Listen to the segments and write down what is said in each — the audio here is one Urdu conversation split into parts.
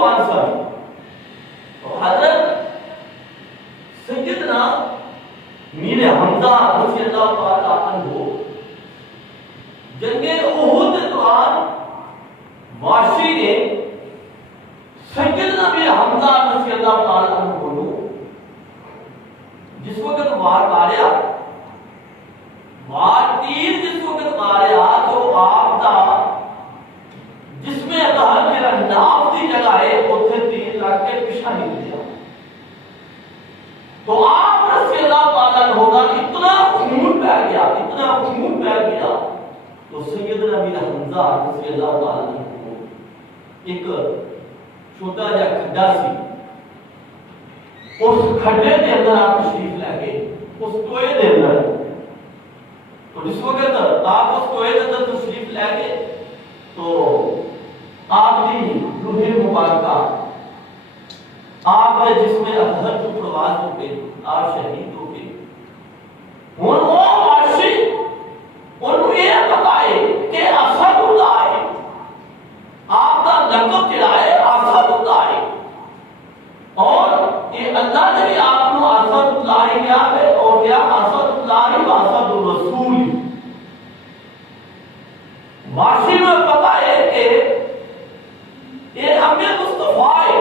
قربان سن. حضرت سیدنا میر حمزہ رضی اللہ تعالیٰ عنہ جنگ احد کے دوران واشی نے سیدنا میر حمزہ رضی اللہ تعالیٰ عنہ کو جس وقت وار ماریا وار تیر جس وقت ماریا تو آپ دا جس میں اطہر میرا ناف دی جگہ ہے اتھے تیر لگ کے پیچھا نہیں دیا. تو آپ رضی اللہ تعالیٰ عنہ کا اتنا خون بہ گیا اتنا خون بہ گیا تو سیدنا میر حمزہ رضی اللہ تعالیٰ عنہ کو ایک چھوٹا جا کھڈا سی اس کھڈے کے اندر آپ تشریف لے گئے اس کوئے کے اندر. تو جس وقت آپ اس کوئے کے اندر تشریف لے گئے تو آپ کی روح مبارکہ آپ نے جس میں اطہر جو پرواز ہو گئے آپ شہید ہو گئے. ہن وہ واشی انہوں یہ بتائے کہ اسد اللہ ہے آپ کا لقب جڑا ہے اسد اللہ ہے اور یہ اللہ نے بھی آپ کو اسد اللہ کیا ہے اور کیا اسد اللہ و اسد الرسول. واشی میں پتا ہے کہ یہ امیر مصطفیٰ ہے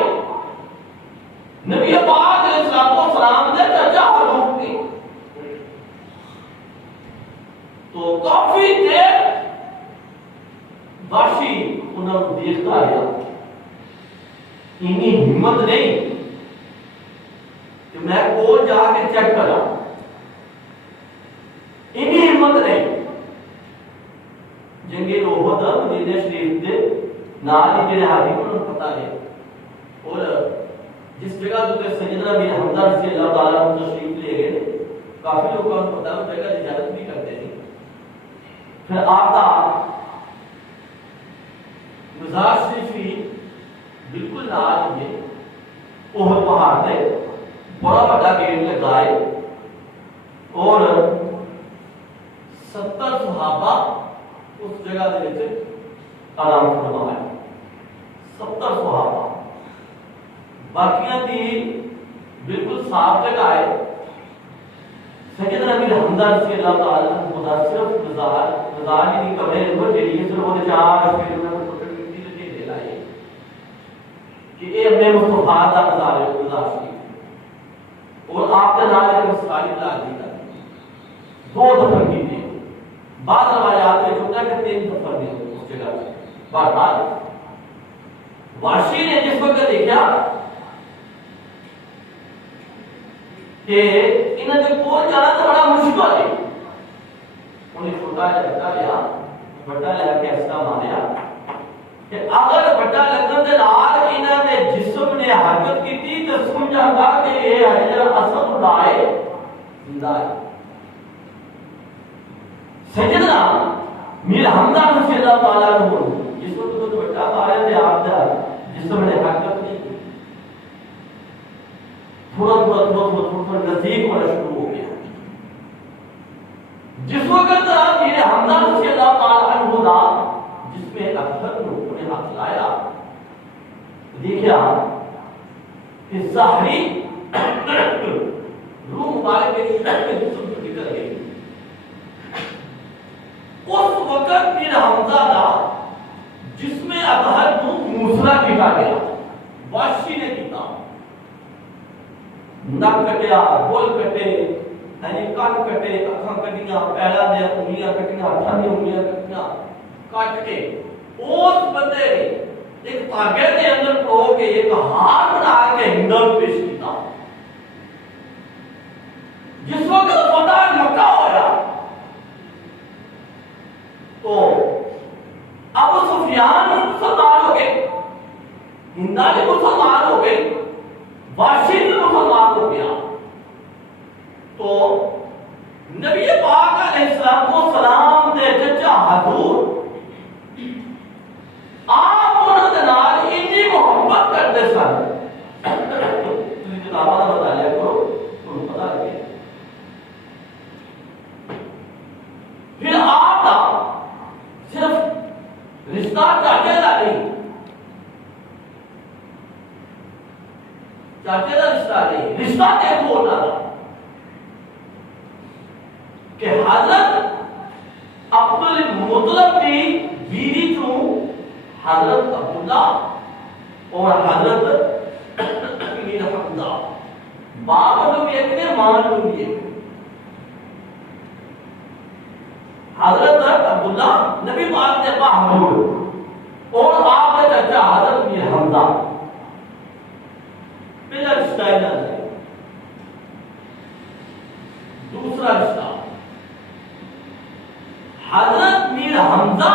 نبی پاک علیہ السلام نے چچا حضور کی. تو کافی دیر واشی انہوں نے دیکھتا رہا انہی ہمت نہیں کہ میں کو جا کے چیک کرا انہی ہمت نہیں. جنگی احد مدینہ شریف دے نال ہی جڑے حاجی کو پتہ ہے اور جس جگہ تے سیدنا میر حمزہ رضی اللہ تعالیٰ عنہ تشریف لے گئے کافی لوگوں کو پتہ ہے جگہ اجازت بھی کرتے ہیں. پھر آپ کا مزار شریف ہی بالکل نال ہی احد پہاڑ تے بڑا بڑا گیٹ لگائے اور 70 صحابہ اس جگہ دے وچ آرام فرمایا. 70 صحابہ باقیاں دی بالکل صاف جگہ ہے. سیدنا میر حمزہ رضی اللہ تعالیٰ عنہ دا صرف مزار کی کمرے نمبر جڑی ہے صرف وہ چار پھر انہوں نے چھوٹے مٹی دے لائے کہ اے اپنے مصطفیٰ دا مزار ہے مزار شریف اور آپ کے نال ایک مسکاری بلا دی تھا 2 دفن کی تھی. بعض روایات میں چھوٹا کہ 3 دفن دی اس جگہ پہ. بہرحال واشی نے جس وقت دیکھا کہ انہوں نے کول جانا تو بڑا مشکل ہے انہیں چھوٹا جا بٹا لیا بٹا لے کے ایسا ماریا کہ اگر بٹا لگن دے نال انہوں نے جسم نے حرکت کی تھی تو سمجھا گا کہ یہ حجر اسد اللہ ہے زندہ ہے. سیدنا میر حمزہ رضی اللہ تعالیٰ عنہ جس وقت تو بٹا ماریا تھے آپ دا جسم نے حرکت نہیں کی تھوڑا نزدیک ہونا شروع ہو گیا. جس وقت میر حمزہ رضی اللہ تعالیٰ عنہ دا جس میں اطہر نے ہاتھ لایا دیکھا کہ ظاہری روح مبارک کے جسم سے نکل گئی. اس وقت میر حمزہ دا جس میں اطہر کو موسلا کٹا گیا. واشی نے کیتا نک کٹیا بول کٹے یعنی کان کٹے اکھاں کٹیاں پیراں دے انگلیاں کٹیاں ہاتھاں دی انگلیاں کٹیاں کٹ کے اس بندے نے ایک دھاگے دے اندر پرو کے ایک ہار بنا کے ہندو پیش کیتا. جس وقت فتح مکہ ہویا تو ابو سفیان مسلمان ہو گئے ہندا بھی مسلمان ہو گئے واشی بھی مسلمان ہو گیا. تو نبی پاک علیہ السلام دے چچا حضور آپ انہوں نے نال اتنی محبت کرتے سن تھی کتاباں کا مطالعہ کرو تمہیں پتا لگے. پھر آپ کا صرف رشتہ چاچے کا نہیں چاچے کا رشتہ نہیں، رشتہ دیکھو انہاں دا کہ حضرت عبد المطلب کی بیوی تو حضرت عبداللہ اور حضرت امیر حمزہ باپ کو بھی ایک نے مان کو بھی ایک حضرت عبداللہ نبی پاک نے محمود اور آپ کا چچا حضرت امیر حمزہ پہلا رشتہ ہے۔ دوسرا رشتہ حضرت میر حمزہ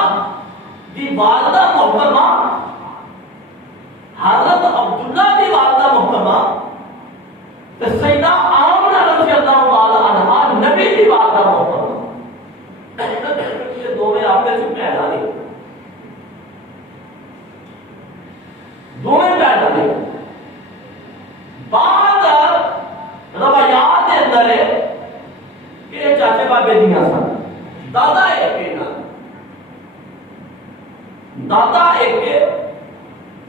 دی والدہ محترمہ حضرت عبداللہ دی والدہ محترمہ تے سیدہ آمنہ رضی اللہ تعالی عنہ نبی دی والدہ محترمہ یہ دونوں آپ نے چپ پیدا نہیں دونوں پیدا نہیں بعد روایات کے اندر ہے کہ چاچے بابے دیاں سن دادا ایک ہے نا دادا ایک ہے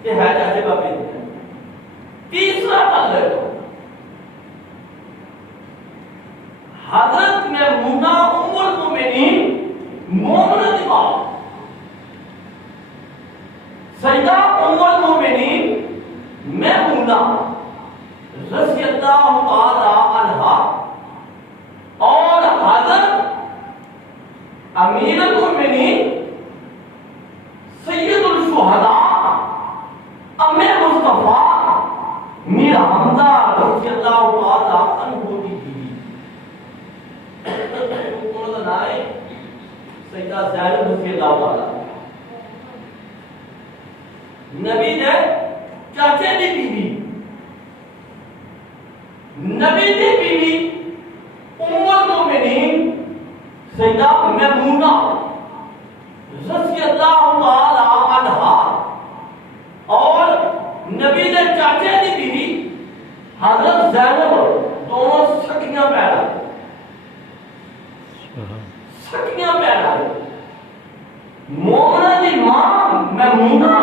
کہ ہے چاچے بابے دیاں تیسرا پل ہے حضرت میمونہ ام المؤمنین مومنہ دی باپ سیدہ ام المؤمنین میمونہ رضی اللہ تعالی عنہا اور حضرت امیر المؤمنین سید الشہداء ام مصطفیٰ میر حمزہ رضی اللہ تعالی عنہ کی بیوی انہوں کا نام ہے سیدہ زینب رضی اللہ تعالی نبی نے چاچے دی بیوی نبی دی بیوی ام المؤمنین سیدہ میمونہ رضی اللہ تعالی عنہا اور نبی دے چاچے دی بیوی حضرت زینب دونوں سکیاں پیدا سکیاں پیدا مومنہ دی ماں میمونہ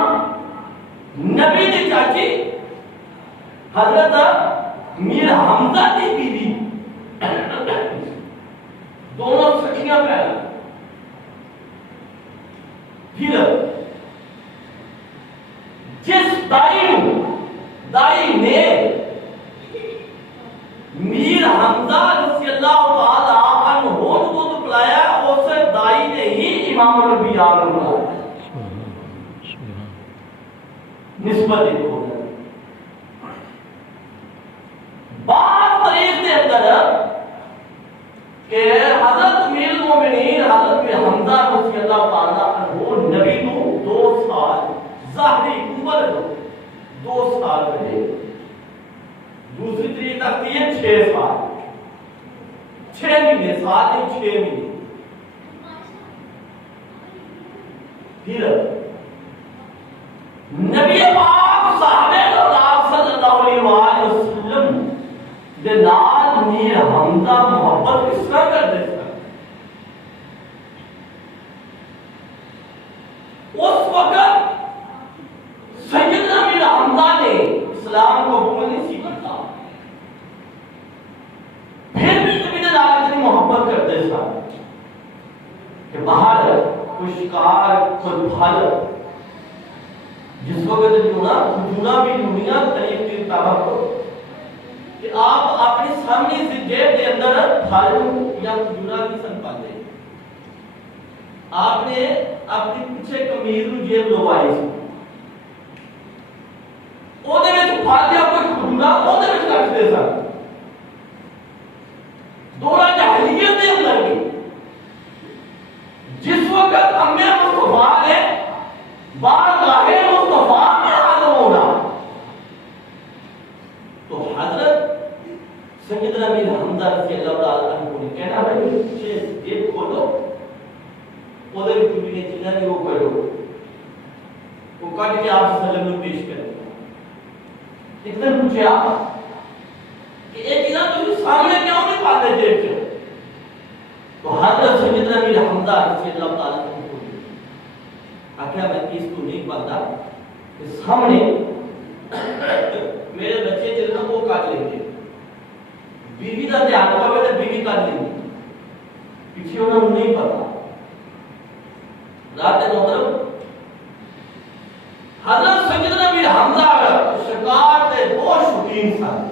نبی دی چاچی حضرت میر حمزہ دی بیوی دونوں سکیاں پیدا پھر جس دائی نے میر حمزہ رضی اللہ تعالی عنہ کو بلایا اس دائی نے ہی امام الانبیاء کو بلایا نسبت دیکھو بات طریق کے اندر کہ حضرت امیر المؤمنین حضرت میں حمزہ رضی اللہ تعالیٰ عنہ نبی کو 2 سال ظاہری عمر 2 سال رہے دوسری طریق آتی ہے 6 سال 6 مہینے سال نہیں 6 مہینے پھر نبی پاک صاحب اللہ صلی اللہ علیہ وسلم دے نال میر حمزہ محبت کس طرح کر دے سکتا اس وقت سیدنا میر حمزہ نے اسلام کو قبول نہیں سی کرتا پھر بھی نبی دے نال اتنی محبت کرتے سا کہ باہر کوئی شکار کوئی پھل جس وقت کھجورا بھی دنیا طریق کی طرف کہ آپ اپنی سامنے سے جیب کے اندر پھل یا کھجورا نہیں سن پاتے آپ نے اپنی پیچھے کمیز نو جیب لوائی سی او دے وچ پھل یا کوئی کھجورا او دے وچ رکھتے سن دورہ جاہلیت دے اندر بھی جس وقت امی مصطفیٰ نے بارگاہ مصطفیٰ میں حاضر ہونا تو حضرت سیدنا میر حمزہ رضی اللہ تعالیٰ عنہ نے کہنا بھائی پیچھے جیب کھولو ادھر بھی نے چیزیں نہیں وہ کرو وہ کٹ کے آپ صلی اللہ علیہ وسلم پیش کرو ایک دن پوچھے آپ کہ یہ چیزیں تو سامنے کیوں نہیں پاتے جیب سے تو حضرت سیدنا میر حمزہ رضی اللہ تعالیٰ عنہ آخیا میں اس کو نہیں پاتا کہ سامنے میرے بچے چلنا بیوی کا دھیان پوے تو بیوی کر لیں پیچھے انہوں نے نہیں پتا رات محترم حضرت سیدنا امیر حمزہ سرکار دے بہت شوقین سن